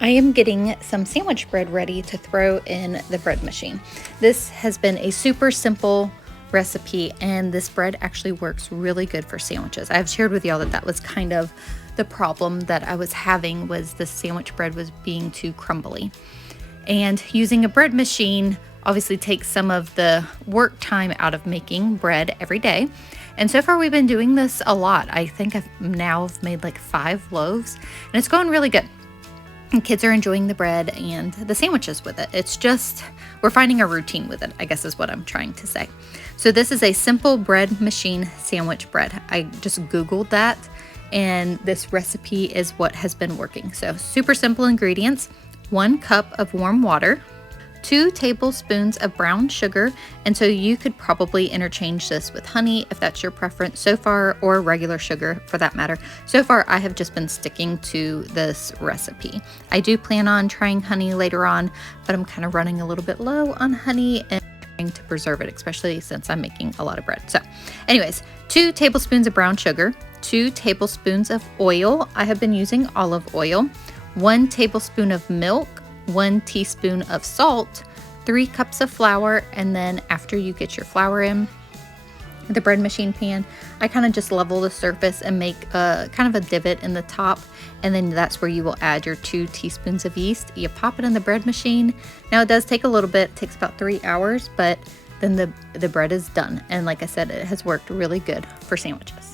I am getting some sandwich bread ready to throw in the bread machine. This has been a super simple recipe, and this bread actually works really good for sandwiches. I've shared with y'all that that was kind of the problem that I was having, was the sandwich bread was being too crumbly. And using a bread machine obviously takes some of the work time out of making bread every day. And so far we've been doing this a lot. I think I've now made like 5 loaves, and it's going really good. And kids are enjoying the bread and the sandwiches with it. It's just, we're finding a routine with it, I guess is what I'm trying to say. So this is a simple bread machine sandwich bread. I just Googled that, and this recipe is what has been working. So super simple ingredients: 1 cup of warm water, 2 tablespoons of brown sugar, and so you could probably interchange this with honey if that's your preference so far, or regular sugar for that matter. So far I have just been sticking to this recipe. I do plan on trying honey later on, but I'm kind of running a little bit low on honey and trying to preserve it, especially since I'm making a lot of bread. So anyways, 2 tablespoons of brown sugar, 2 tablespoons of oil. I have been using olive oil, 1 tablespoon of milk, 1 teaspoon of salt, 3 cups of flour, and then after you get your flour in the bread machine pan, I kind of just level the surface and make a kind of a divot in the top, and then that's where you will add your 2 teaspoons of yeast. You pop it in the bread machine. Now it does take a little bit, it takes about 3 hours, but then the bread is done, and like I said, it has worked really good for sandwiches.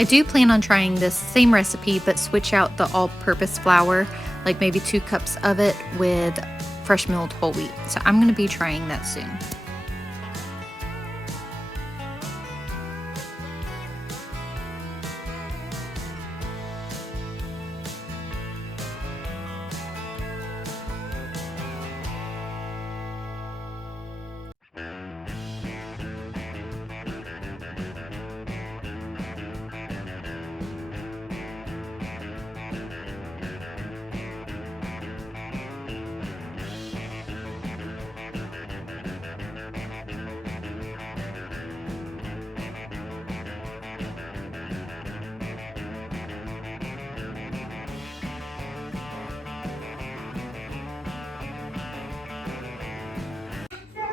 I do plan on trying this same recipe, but switch out the all-purpose flour, like maybe 2 cups of it, with fresh milled whole wheat. So I'm going to be trying that soon.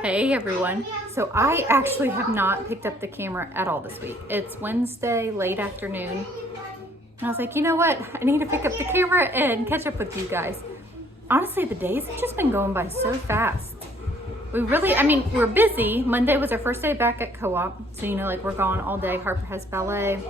Hey everyone. So I actually have not picked up the camera at all this week. It's Wednesday, late afternoon. And I was like, you know what? I need to pick up the camera and catch up with you guys. Honestly, the days have just been going by so fast. We're busy. Monday was our first day back at co-op. So, like we're gone all day. Harper has ballet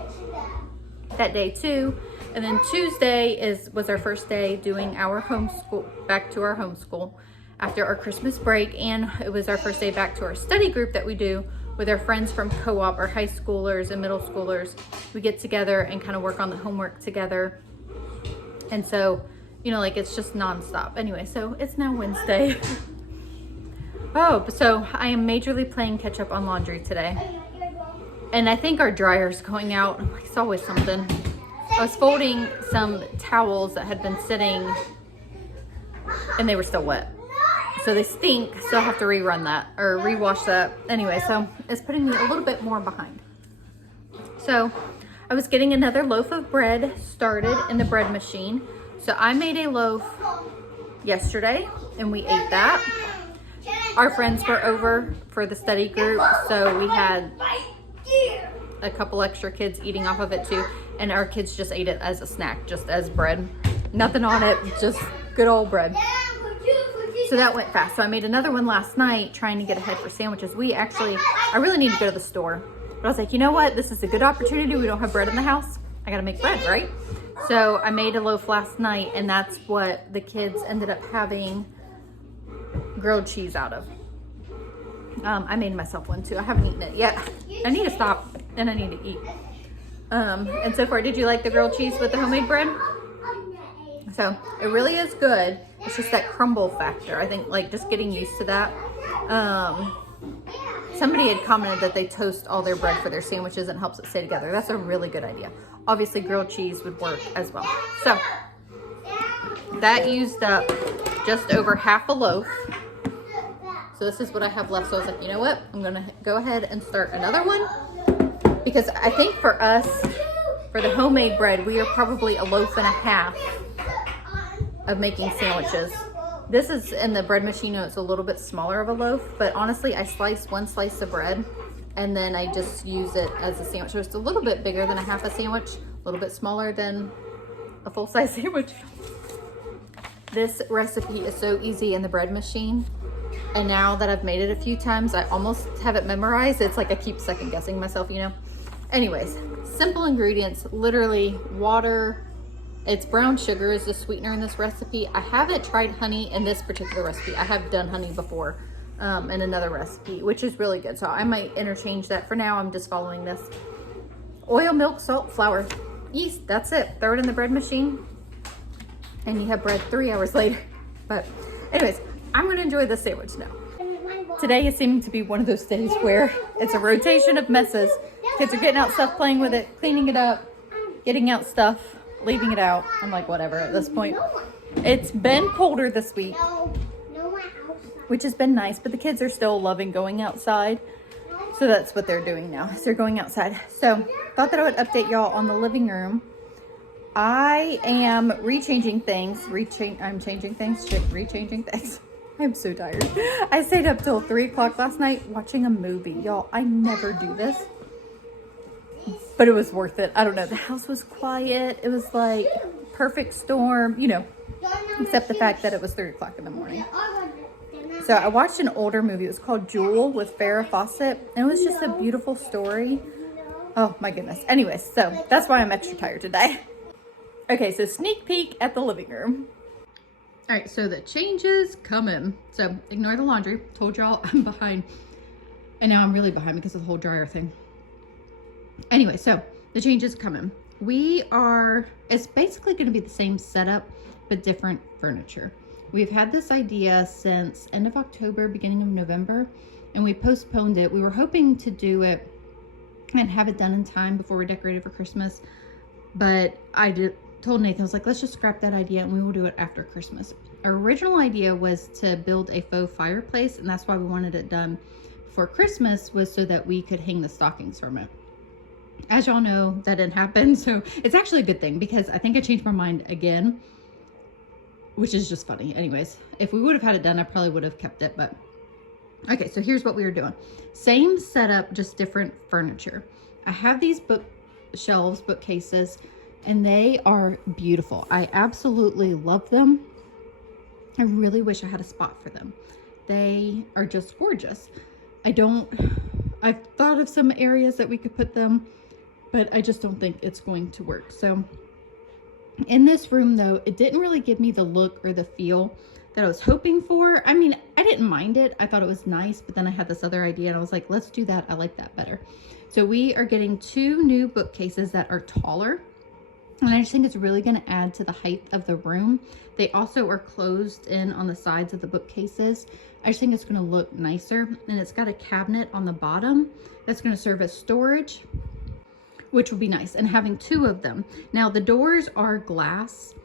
that day too. And then Tuesday was our first day doing our homeschool, back to our homeschool after our Christmas break, and it was our first day back to our study group that we do with our friends from co-op, our high schoolers and middle schoolers. We get together and kind of work on the homework together. And so, it's just nonstop. Anyway, so it's now Wednesday. Oh, so I am majorly playing catch up on laundry today. And I think our dryer's going out. I'm like, it's always something. I was folding some towels that had been sitting and they were still wet. So they stink, so I'll have to rerun that or rewash that. Anyway, so it's putting me a little bit more behind. So I was getting another loaf of bread started in the bread machine. So I made a loaf yesterday and we ate that. Our friends were over for the study group, so we had a couple extra kids eating off of it too. And our kids just ate it as a snack, just as bread. Nothing on it, just good old bread. So that went fast. So I made another one last night trying to get ahead for sandwiches. I really need to go to the store. But I was like, you know what? This is a good opportunity. We don't have bread in the house. I gotta make bread, right? So I made a loaf last night, and that's what the kids ended up having grilled cheese out of. I made myself one too. I haven't eaten it yet. I need to stop and I need to eat. And so far, did you like the grilled cheese with the homemade bread? So it really is good. It's just that crumble factor. I think like just getting used to that Somebody had commented that they toast all their bread for their sandwiches and helps it stay together. That's a really good idea. Obviously, grilled cheese would work as well. So that used up just over half a loaf. So this is what I have left. So I was like, you know what? I'm gonna go ahead and start another one, because I think for us, for the homemade bread, we are probably a loaf and a half of making sandwiches. This is in the bread machine, it's a little bit smaller of a loaf, but honestly, I slice one slice of bread and then I just use it as a sandwich. So it's a little bit bigger than a half a sandwich, a little bit smaller than a full-size sandwich. This recipe is so easy in the bread machine. And now that I've made it a few times, I almost have it memorized. It's like I keep second guessing myself, you know? Anyways, simple ingredients, literally water. It's brown sugar is the sweetener in this recipe. I haven't tried honey in this particular recipe. I have done honey before in another recipe, which is really good. So I might interchange that. For now, I'm just following this. Oil, milk, salt, flour, yeast. That's it. Throw it in the bread machine and you have bread 3 hours later. But anyways, I'm gonna enjoy the sandwich now. Today is seeming to be one of those days where it's a rotation of messes. Kids are getting out stuff, playing with it, cleaning it up, getting out stuff, leaving it out. I'm like, whatever at this point. It's been colder this week, which has been nice, but the kids are still loving going outside. So that's what they're doing now, is they're going outside. So thought that I would update y'all on the living room. I am rechanging things. I'm changing things, rechanging things. I'm so tired. I stayed up till 3 o'clock last night watching a movie. Y'all, I never do this, but it was worth it. I don't know. The house was quiet. It was like perfect storm, you know, except the fact that it was 3 o'clock in the morning. So I watched an older movie. It was called Jewel with Farrah Fawcett. And it was just a beautiful story. Oh my goodness. Anyways, so that's why I'm extra tired today. Okay, so sneak peek at the living room. All right, so the changes coming. So ignore the laundry. Told y'all I'm behind. And now I'm really behind because of the whole dryer thing. Anyway, so the changes coming. It's basically going to be the same setup, but different furniture. We've had this idea since end of October, beginning of November, and we postponed it. We were hoping to do it and have it done in time before we decorated for Christmas. But told Nathan, I was like, let's just scrap that idea and we will do it after Christmas. Our original idea was to build a faux fireplace, and that's why we wanted it done for Christmas, was so that we could hang the stockings from it. As y'all know, that didn't happen. So it's actually a good thing, because I think I changed my mind again, which is just funny. Anyways, if we would have had it done, I probably would have kept it. But okay, so here's what we were doing. Same setup, just different furniture. I have these bookshelves, bookcases, and they are beautiful. I absolutely love them. I really wish I had a spot for them. They are just gorgeous. I've thought of some areas that we could put them, but I just don't think it's going to work. So in this room though, it didn't really give me the look or the feel that I was hoping for. I mean, I didn't mind it. I thought it was nice, but then I had this other idea and I was like, let's do that. I like that better. So we are getting 2 new bookcases that are taller. And I just think it's really going to add to the height of the room. They also are closed in on the sides of the bookcases. I just think it's going to look nicer. And it's got a cabinet on the bottom that's going to serve as storage, which will be nice. And having 2 of them. Now the doors are glass,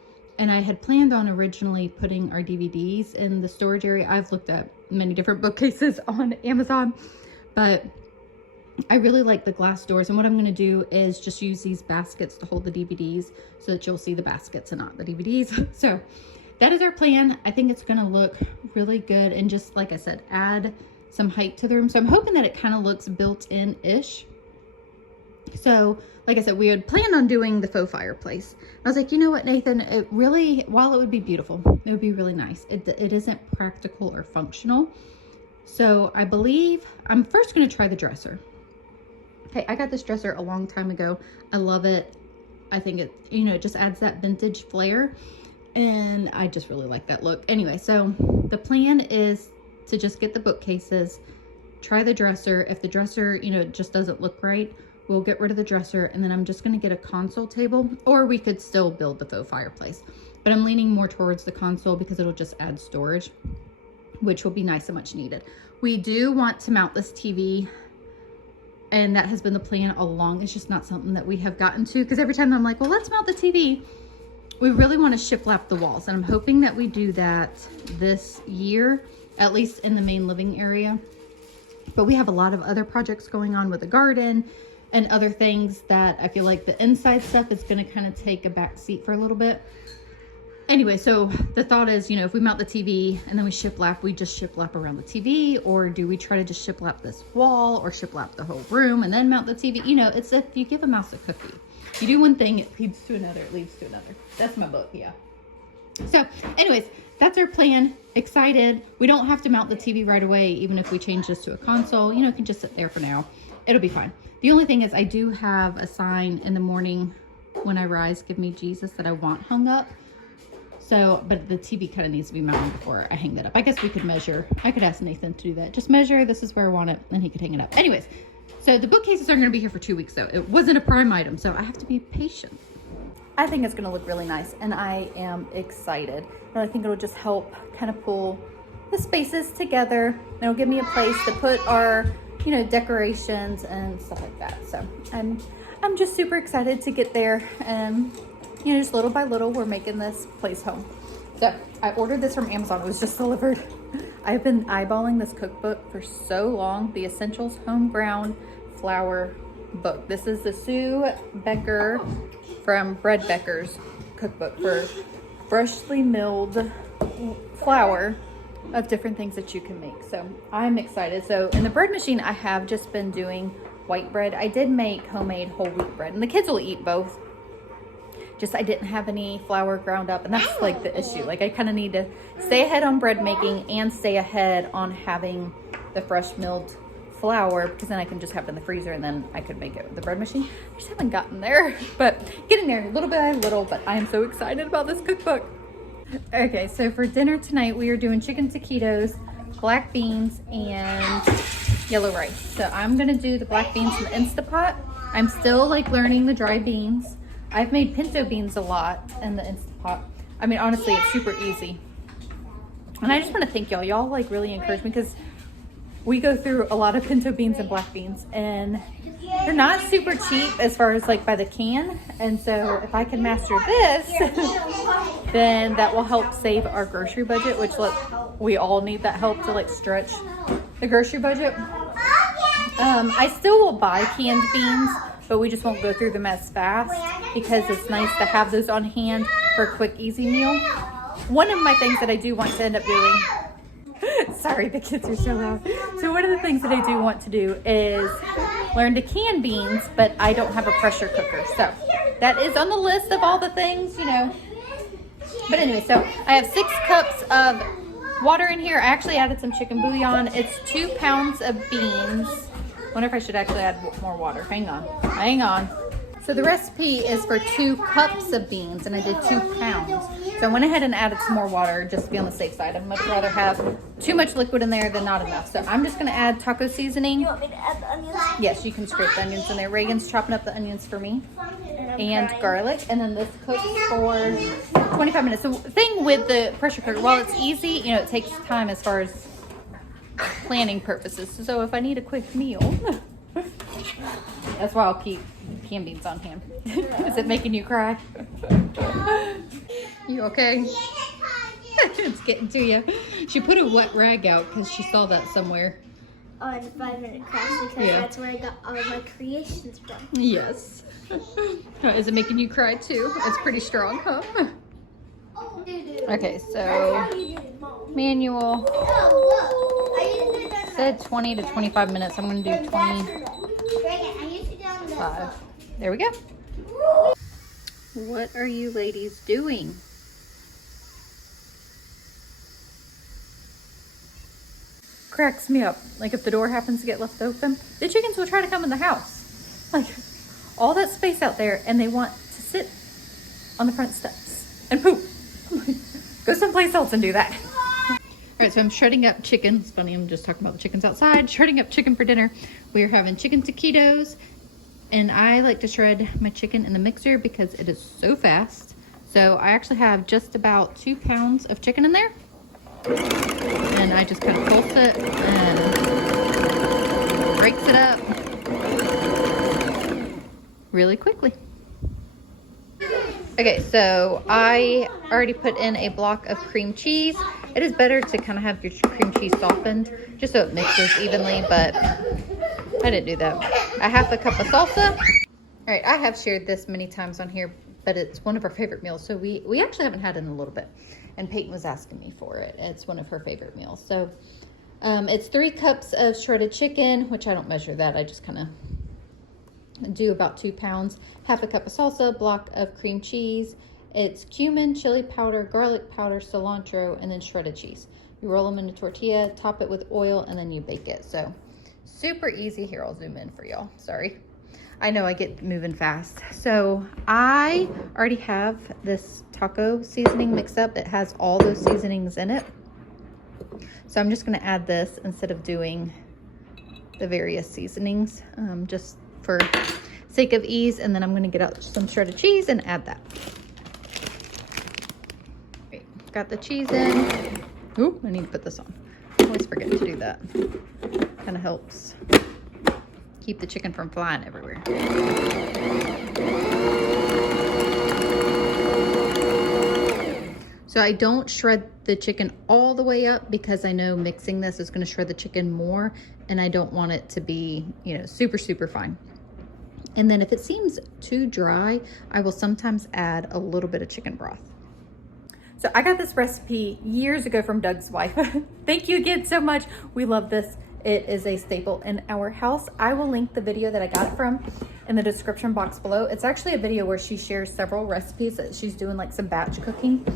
and I had planned on originally putting our DVDs in the storage area. I've looked at many different bookcases on Amazon, but I really like the glass doors, and what I'm going to do is just use these baskets to hold the DVDs so that you'll see the baskets and not the DVDs. So that is our plan. I think it's going to look really good, and just like I said, add some height to the room. So I'm hoping that it kind of looks built-in-ish. So like I said, we had planned on doing the faux fireplace. I was like, you know what, Nathan, it really, while it would be beautiful, it would be really nice, it isn't practical or functional. So I believe I'm first going to try the dresser. Okay, I got this dresser a long time ago. I love it. I think it, you know, it just adds that vintage flair, and I just really like that look. Anyway, so the plan is to just get the bookcases, try the dresser. If the dresser, you know, just doesn't look right, we'll get rid of the dresser, and then I'm just going to get a console table, or we could still build the faux fireplace. But I'm leaning more towards the console because it'll just add storage, which will be nice and much needed. We do want to mount this TV, and that has been the plan all along. It's just not something that we have gotten to, because every time I'm like, well, let's mount the TV, we really want to shiplap the walls, and I'm hoping that we do that this year, at least in the main living area. But we have a lot of other projects going on with the garden and other things that I feel like the inside stuff is going to kind of take a back seat for a little bit. Anyway, so the thought is, you know, if we mount the TV and then we shiplap, we just shiplap around the TV, or do we try to just shiplap this wall or shiplap the whole room and then mount the TV? You know, it's if you give a mouse a cookie. You do one thing, it leads to another, it leads to another. That's my book, yeah. So anyways, that's our plan. Excited. We don't have to mount the TV right away, even if we change this to a console. You know, it can just sit there for now. It'll be fine. The only thing is I do have a sign in the morning, when I rise, give me Jesus, that I want hung up. So, but the TV kind of needs to be mounted before I hang that up. I guess we could measure. I could ask Nathan to do that. Just measure, this is where I want it, and he could hang it up. Anyways, so the bookcases are going to be here for 2 weeks, though. It wasn't a prime item, so I have to be patient. I think it's going to look really nice, and I am excited. And I think it'll just help kind of pull the spaces together. And it'll give me a place to put our, you know, decorations and stuff like that. So I'm just super excited to get there, and you know, just little by little, we're making this place home. So I ordered this from Amazon. It was just delivered. I've been eyeballing this cookbook for so long. The Essentials Home Ground Flour book. This is the Sue Becker from Bread Becker's cookbook for freshly milled flour of different things that you can make. So I'm excited. So in the bread machine, I have just been doing white bread. I did make homemade whole wheat bread, and the kids will eat both. Just I didn't have any flour ground up, and that's like the issue. Like I kind of need to stay ahead on bread making and stay ahead on having the fresh milled flour, because then I can just have it in the freezer and then I could make it with the bread machine. I just haven't gotten there, but getting there little by little. But I am so excited about this cookbook. Okay, so for dinner tonight we are doing chicken taquitos, black beans, and yellow rice. So I'm gonna do the black beans in the Instapot. I'm still like learning the dry beans. I've made pinto beans a lot in the Instapot. I mean, honestly, it's super easy. And I just want to thank y'all. Y'all like really encourage me, because we go through a lot of pinto beans and black beans, and they're not super cheap as far as like by the can. And so if I can master this, then that will help save our grocery budget, which look, we all need that help to like stretch the grocery budget. I still will buy canned beans, but we just won't go through them as fast, because it's nice to have those on hand for a quick, easy meal. One of my things that I do want to end up doing, sorry, the kids are so loud. So one of the things that I do want to do is learn to can beans, but I don't have a pressure cooker. So that is on the list of all the things, you know. But anyway, so I have 6 cups of water in here. I actually added some chicken bouillon. It's 2 pounds of beans. I wonder if I should actually add more water. Hang on. So the recipe is for 2 cups of beans, and I did 2 pounds. So I went ahead and added some more water just to be on the safe side. I'd much rather have too much liquid in there than not enough. So I'm just gonna add taco seasoning. You want me to add the onions? Yes, you can scrape the onions in there. Reagan's chopping up the onions for me. And garlic, and then this cooks for 25 minutes. So the thing with the pressure cooker, while it's easy, you know, it takes time as far as planning purposes. So if I need a quick meal, that's why I'll keep canned beans on hand. Is it making you cry? You okay? It's getting to you. She put a wet rag out because she saw that somewhere. On 5-minute crafts, because that's where I got all of my creations from. Yes. Is it making you cry too? It's pretty strong, huh? Okay, so manual said 20 to 25 minutes. I'm going to do 25. There we go. What are you ladies doing? Cracks me up. Like if the door happens to get left open, the chickens will try to come in the house. Like all that space out there, and they want to sit on the front steps and poop. Go someplace else and do that. All right, so I'm shredding up chicken. It's funny, I'm just talking about the chickens outside. Shredding up chicken for dinner. We are having chicken taquitos, and I like to shred my chicken in the mixer because it is so fast. So I actually have just about 2 pounds of chicken in there. And I just kind of pulse it and breaks it up really quickly. Okay, so I already put in a block of cream cheese. It is better to kind of have your cream cheese softened just so it mixes evenly, but I didn't do that. A half a cup of salsa. All right, I have shared this many times on here, but it's one of our favorite meals. So we actually haven't had it in a little bit, and Peyton was asking me for it. It's one of her favorite meals. So it's 3 cups of shredded chicken, which I don't measure that. I just kind of do about 2 pounds, half a cup of salsa, block of cream cheese. It's cumin, chili powder, garlic powder, cilantro, and then shredded cheese. You roll them in a tortilla, top it with oil, and then you bake it. So super easy. Here, I'll zoom in for y'all. Sorry. I know I get moving fast. So I already have this taco seasoning mixed up. It has all those seasonings in it. So I'm just gonna add this instead of doing the various seasonings, just for sake of ease. And then I'm gonna get out some shredded cheese and add that. Great. Got the cheese in. Ooh, I need to put this on. I always forget to do that. Kind of helps keep the chicken from flying everywhere. So I don't shred the chicken all the way up because I know mixing this is going to shred the chicken more, and I don't want it to be, you know, super, super fine. And then if it seems too dry, I will sometimes add a little bit of chicken broth. So I got this recipe years ago from Doug's wife. Thank you again so much. We love this. It is a staple in our house. I will link the video that I got it from in the description box below. It's actually a video where she shares several recipes that she's doing, like some batch cooking.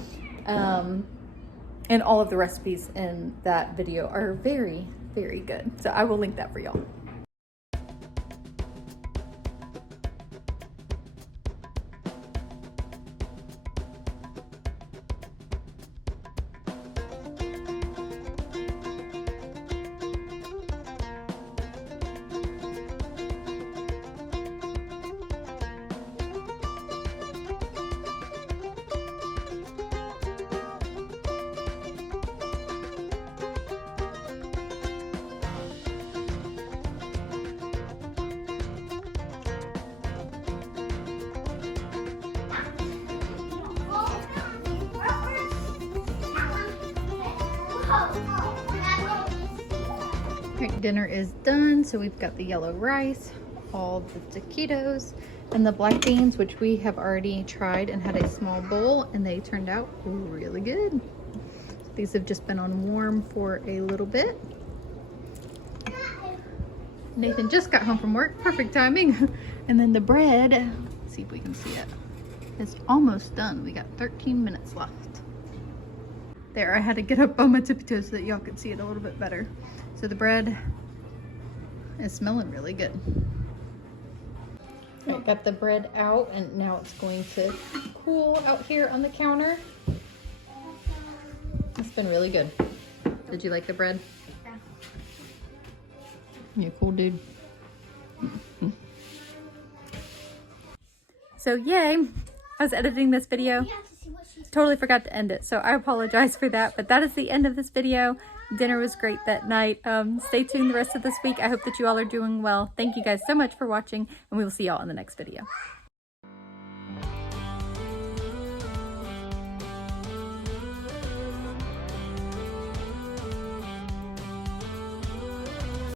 And all of the recipes in that video are very, very good. So I will link that for y'all. Alright, dinner is done. So we've got the yellow rice, all the taquitos, and the black beans, which we have already tried and had a small bowl, and they turned out really good. These have just been on warm for a little bit. Nathan just got home from work, perfect timing. And then the bread, let's see if we can see it. It's almost done. We got 13 minutes left. There, I had to get up on my tippy toes so that y'all could see it a little bit better. So the bread is smelling really good. I got the bread out, and now it's going to cool out here on the counter. It's been really good. Did you like the bread? Yeah. You're cool, dude. So yay, I was editing this video. Totally forgot to end it, so I apologize for that, but that is the end of this video. Dinner was great that night. Stay tuned the rest of this week. I hope that you all are doing well. Thank you guys so much for watching, and we will see y'all in the next video.